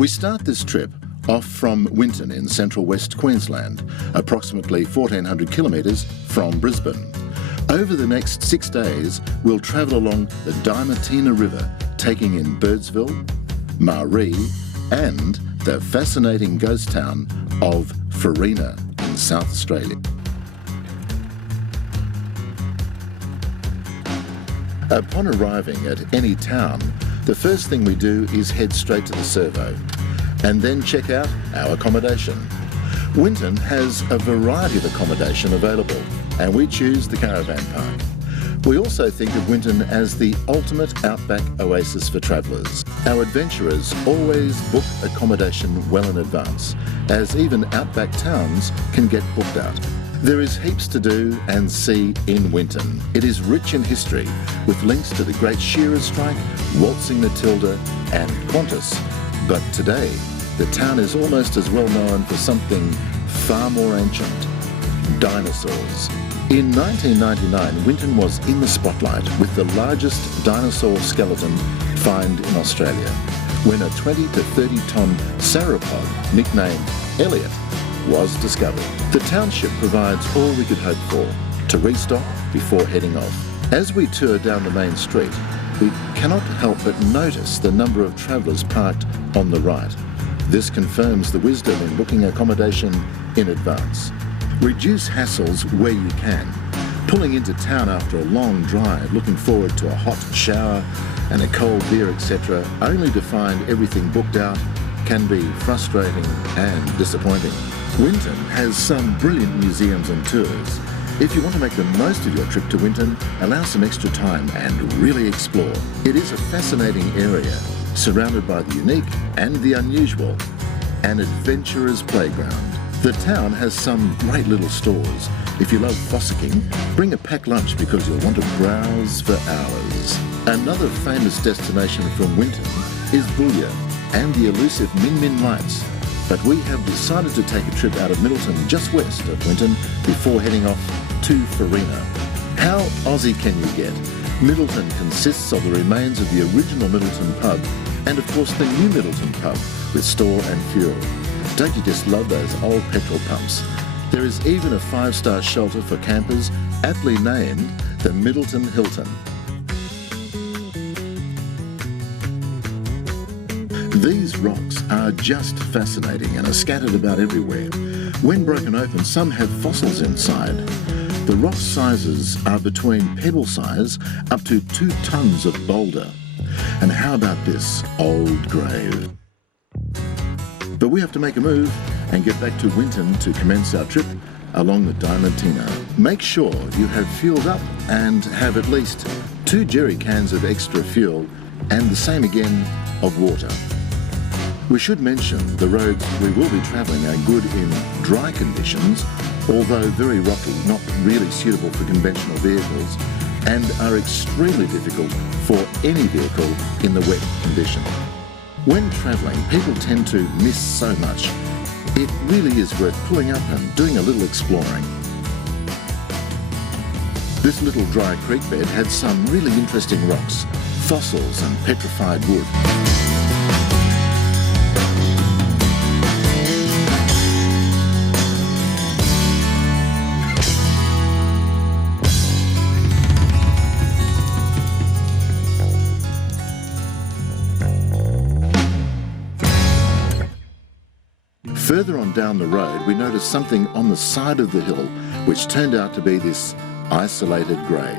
We start this trip off from Winton in central West Queensland, approximately 1,400 kilometres from Brisbane. Over the next 6 days, we'll travel along the Diamantina River, taking in Birdsville, Marree and the fascinating ghost town of Farina in South Australia. Upon arriving at any town, the first thing we do is head straight to the servo and then check out our accommodation. Winton has a variety of accommodation available and we choose the caravan park. We also think of Winton as the ultimate outback oasis for travellers. Our adventurers always book accommodation well in advance, as even outback towns can get booked out. There is heaps to do and see in Winton. It is rich in history, with links to the Great Shearers' Strike, Waltzing Matilda and Qantas. But today, the town is almost as well known for something far more ancient: dinosaurs. In 1999, Winton was in the spotlight with the largest dinosaur skeleton find in Australia, when a 20 to 30 tonne sauropod nicknamed Elliot was discovered. The township provides all we could hope for to restock before heading off. As we tour down the main street, we cannot help but notice the number of travellers parked on the right. This confirms the wisdom in booking accommodation in advance. Reduce hassles where you can. Pulling into town after a long drive, looking forward to a hot shower and a cold beer, etc., only to find everything booked out, can be frustrating and disappointing. Winton has some brilliant museums and tours. If you want to make the most of your trip to Winton, allow some extra time and really explore. It is a fascinating area, surrounded by the unique and the unusual, an adventurer's playground. The town has some great little stores. If you love fossicking, bring a packed lunch because you'll want to browse for hours. Another famous destination from Winton is Boulia and the elusive Min Min lights. But we have decided to take a trip out of Middleton, just west of Winton, before heading off to Farina. How Aussie can you get? Middleton consists of the remains of the original Middleton pub and of course the new Middleton pub with store and fuel. Don't you just love those old petrol pumps? There is even a 5-star shelter for campers, aptly named the Middleton Hilton. These rocks are just fascinating and are scattered about everywhere. When broken open, some have fossils inside. The rock sizes are between pebble size up to 2 tons of boulder. And how about this old grave? But we have to make a move and get back to Winton to commence our trip along the Diamantina. Make sure you have fueled up and have at least 2 jerry cans of extra fuel and the same again of water. We should mention the roads we will be travelling are good in dry conditions, although very rocky, not really suitable for conventional vehicles, and are extremely difficult for any vehicle in the wet condition. When travelling, people tend to miss so much. It really is worth pulling up and doing a little exploring. This little dry creek bed had some really interesting rocks, fossils and petrified wood. Further on down the road, we noticed something on the side of the hill, which turned out to be this isolated grave.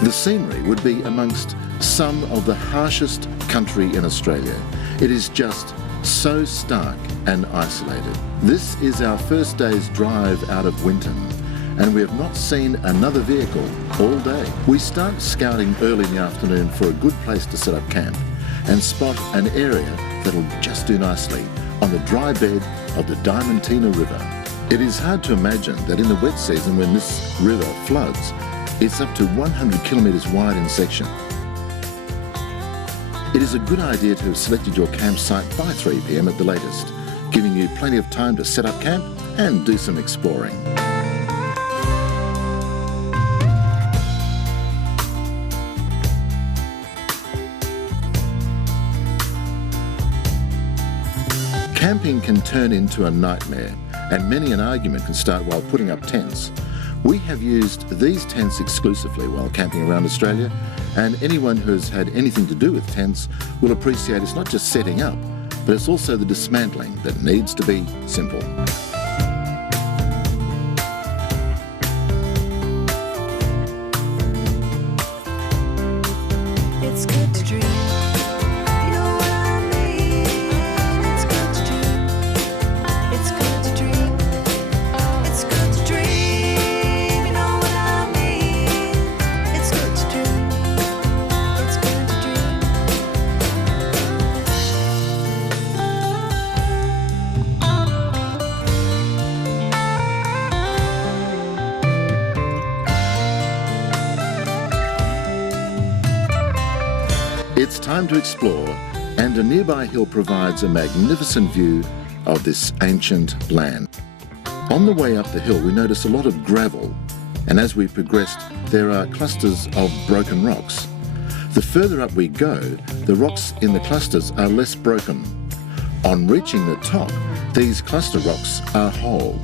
The scenery would be amongst some of the harshest country in Australia. It is just so stark and isolated. This is our first day's drive out of Winton, and we have not seen another vehicle all day. We start scouting early in the afternoon for a good place to set up camp and spot an area that'll just do nicely on the dry bed of the Diamantina River. It is hard to imagine that in the wet season when this river floods, it's up to 100 kilometres wide in section. It is a good idea to have selected your campsite by 3 p.m. at the latest, giving you plenty of time to set up camp and do some exploring. Camping can turn into a nightmare, and many an argument can start while putting up tents. We have used these tents exclusively while camping around Australia, and anyone who has had anything to do with tents will appreciate it's not just setting up, but it's also the dismantling that needs to be simple. It's good to dream. You know what I mean? It's good to dream. It's good to dream. It's good to dream. You know what I mean? It's good to dream. It's good to dream. It's time to explore, and a nearby hill provides a magnificent view of this ancient land. On the way up the hill, we notice a lot of gravel, and as we progressed, there are clusters of broken rocks. The further up we go, the rocks in the clusters are less broken. On reaching the top, these cluster rocks are whole.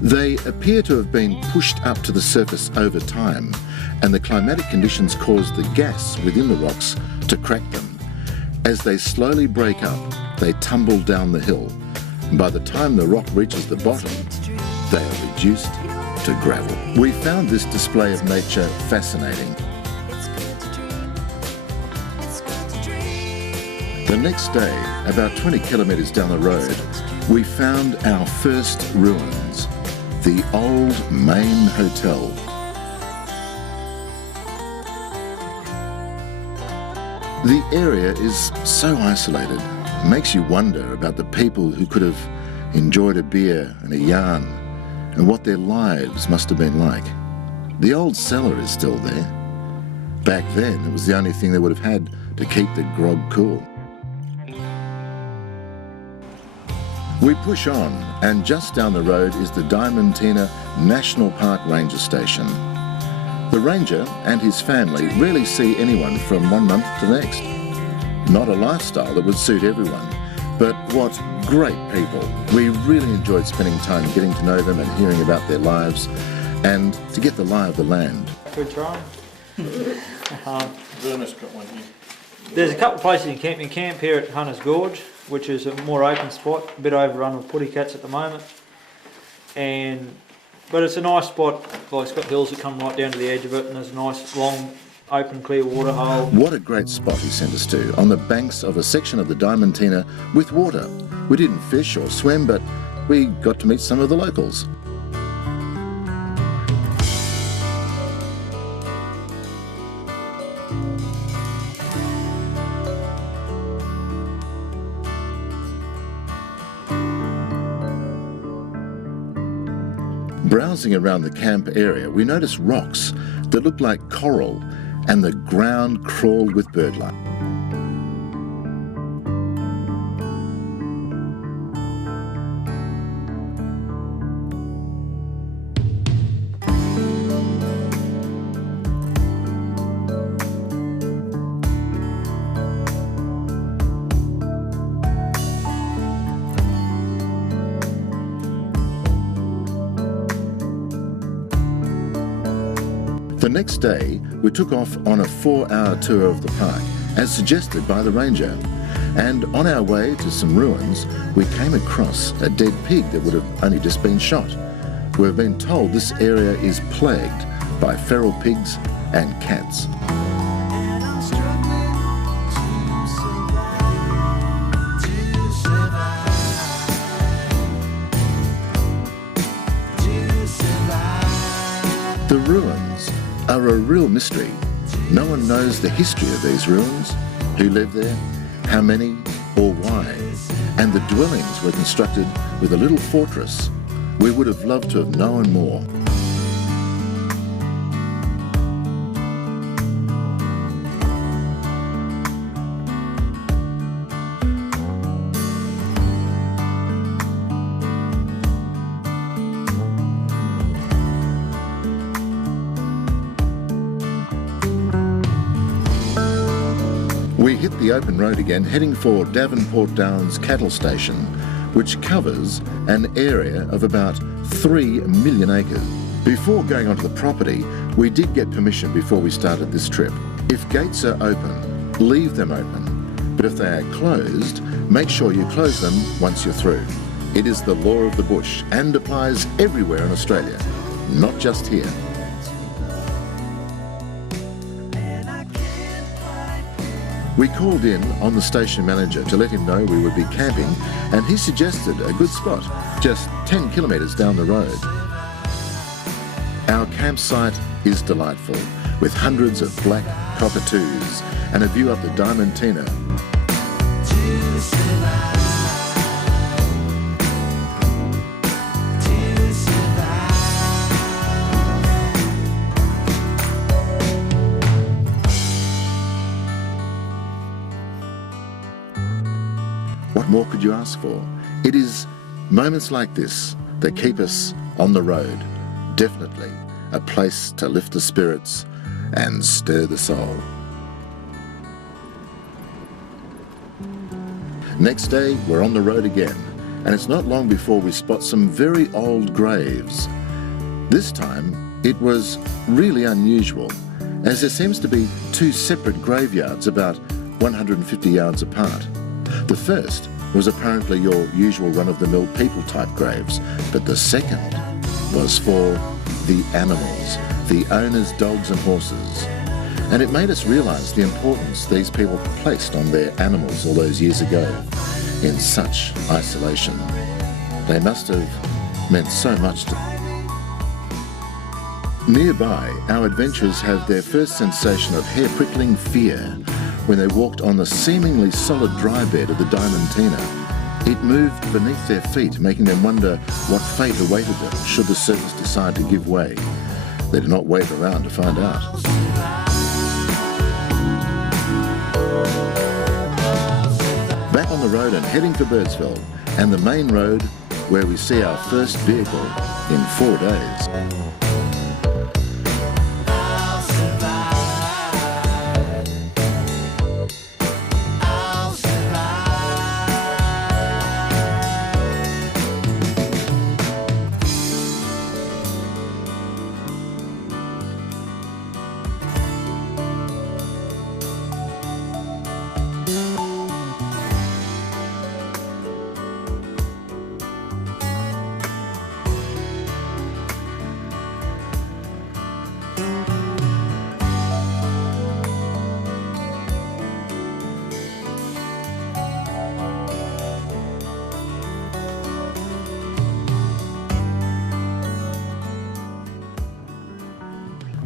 They appear to have been pushed up to the surface over time, and the climatic conditions cause the gas within the rocks to crack them. As they slowly break up, they tumble down the hill. And by the time the rock reaches the bottom, they are reduced to gravel. We found this display of nature fascinating. It's good to dream. It's good to dream. The next day, about 20 kilometres down the road, we found our first ruins, the old Main Hotel. The area is so isolated, it makes you wonder about the people who could have enjoyed a beer and a yarn and what their lives must have been like. The old cellar is still there. Back then, it was the only thing they would have had to keep the grog cool. We push on, and just down the road is the Diamantina National Park Ranger Station. The ranger and his family rarely see anyone from one month to the next. Not a lifestyle that would suit everyone, but what great people. We really enjoyed spending time getting to know them and hearing about their lives, and to get the lie of the land. Good try. Verna's got one here. There's a couple of places you can camp here at Hunter's Gorge, which is a more open spot, a bit overrun with putty cats at the moment. But it's a nice spot. Well, it's got hills that come right down to the edge of it, and there's a nice long open clear water hole. What a great spot he sent us to, on the banks of a section of the Diamantina with water. We didn't fish or swim, but we got to meet some of the locals. Browsing around the camp area, we noticed rocks that looked like coral, and the ground crawled with birdlife. The next day, we took off on a 4-hour tour of the park, as suggested by the ranger. And on our way to some ruins, we came across a dead pig that would have only just been shot. We've been told this area is plagued by feral pigs and cats. And I'm struggling to survive. The ruins are a real mystery. No one knows the history of these ruins, who lived there, how many, or why. And the dwellings were constructed with a little fortress We would have loved to have known more. We hit the open road again, heading for Davenport Downs Cattle Station, which covers an area of about 3 million acres. Before going onto the property, we did get permission before we started this trip. If gates are open, leave them open. But if they are closed, make sure you close them once you're through. It is the law of the bush and applies everywhere in Australia, not just here. We called in on the station manager to let him know we would be camping, and he suggested a good spot, just 10 kilometres down the road. Our campsite is delightful, with hundreds of black cockatoos and a view up the Diamantina. What more could you ask for? It is moments like this that keep us on the road. Definitely a place to lift the spirits and stir the soul. Next day, we're on the road again, and it's not long before we spot some very old graves. This time, it was really unusual, as there seems to be 2 separate graveyards about 150 yards apart. The first was apparently your usual run-of-the-mill people-type graves, but the second was for the animals, the owners' dogs and horses. And it made us realise the importance these people placed on their animals all those years ago in such isolation. They must have meant so much to them. Nearby, our adventurers have their first sensation of hair-prickling fear when they walked on the seemingly solid dry bed of the Diamantina. It moved beneath their feet, making them wonder what fate awaited them should the surface decide to give way. They did not wait around to find out. Back on the road and heading for Birdsville, and the main road where we see our first vehicle in 4 days.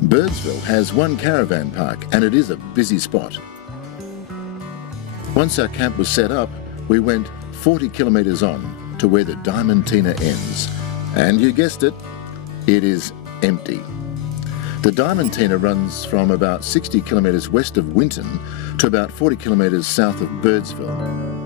Birdsville has 1 caravan park, and it is a busy spot. Once our camp was set up, we went 40 kilometres on to where the Diamantina ends. And you guessed it, it is empty. The Diamantina runs from about 60 kilometres west of Winton to about 40 kilometres south of Birdsville.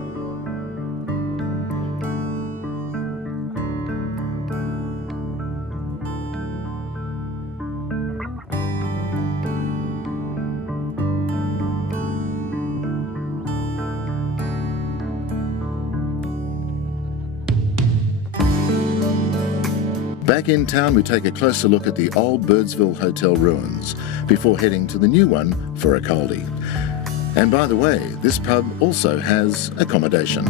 Back in town, we take a closer look at the old Birdsville Hotel ruins before heading to the new one for a coldie. And by the way, this pub also has accommodation.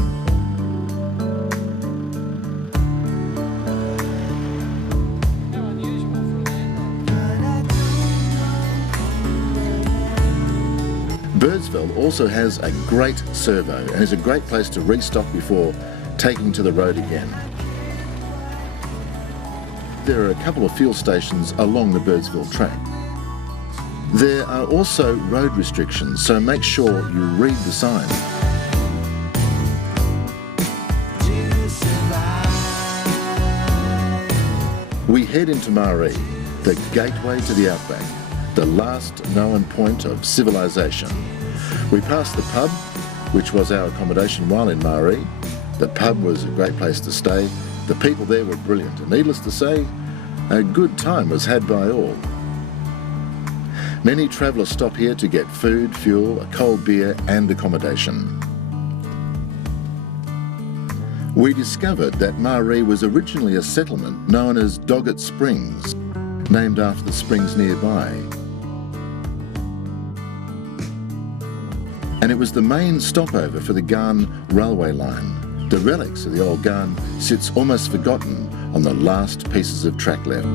Birdsville also has a great servo and is a great place to restock before taking to the road again. There are a couple of fuel stations along the Birdsville track. There are also road restrictions, so make sure you read the sign. We head into Marree, the gateway to the outback, the last known point of civilization. We pass the pub, which was our accommodation while in Marree. The pub was a great place to stay. The people there were brilliant, and needless to say, a good time was had by all. Many travellers stop here to get food, fuel, a cold beer and accommodation. We discovered that Marree was originally a settlement known as Doggett Springs, named after the springs nearby. And it was the main stopover for the Garn railway line. The relics of the old Garn sits almost forgotten on the last pieces of track left.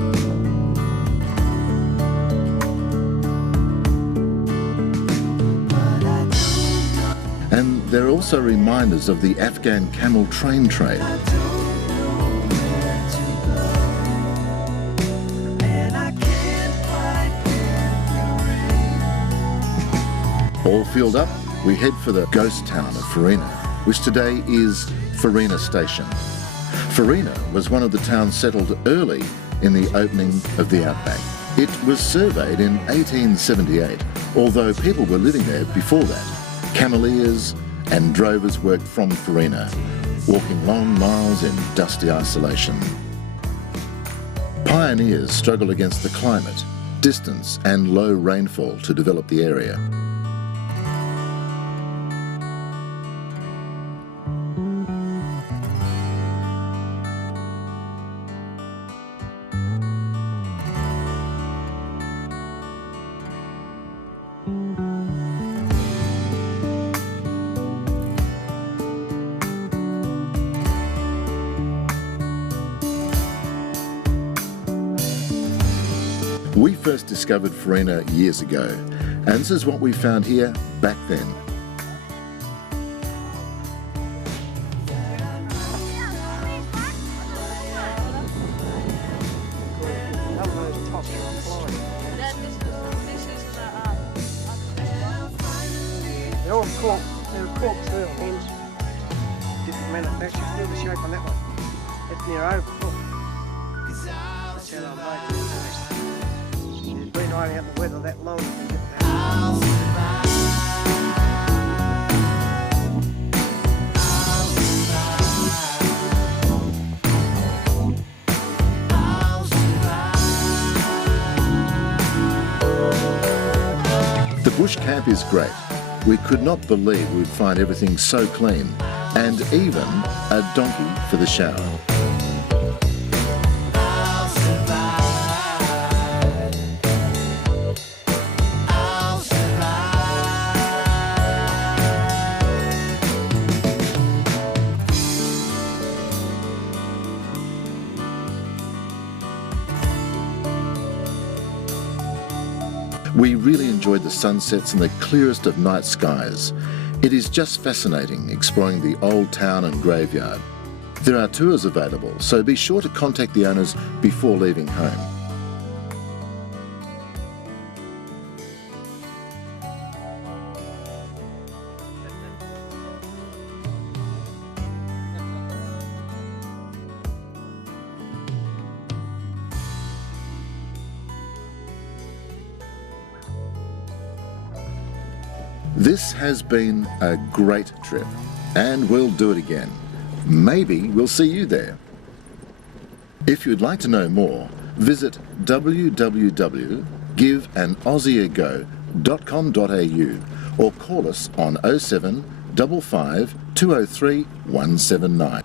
And there are also reminders of the Afghan camel train trade. All filled up, we head for the ghost town of Farina, which today is Farina Station. Farina was one of the towns settled early in the opening of the outback. It was surveyed in 1878, although people were living there before that. Cameleers and drovers worked from Farina, walking long miles in dusty isolation. Pioneers struggled against the climate, distance and low rainfall to develop the area. We first discovered Farina years ago, and this is what we found here back then. They're all cork, they're corkscrew hens. Different manufacturers, still the shape on that one. That's near overcooked. That's how they're made. It's been hiding out the weather that long. You can get that. The bush camp is great. We could not believe we'd find everything so clean, and even a donkey for the shower. We really enjoyed the sunsets and the clearest of night skies. It is just fascinating exploring the old town and graveyard. There are tours available, so be sure to contact the owners before leaving home. This has been a great trip, and we'll do it again. Maybe we'll see you there. If you'd like to know more, visit www.giveanaussieago.com.au or call us on 07 55 203 179.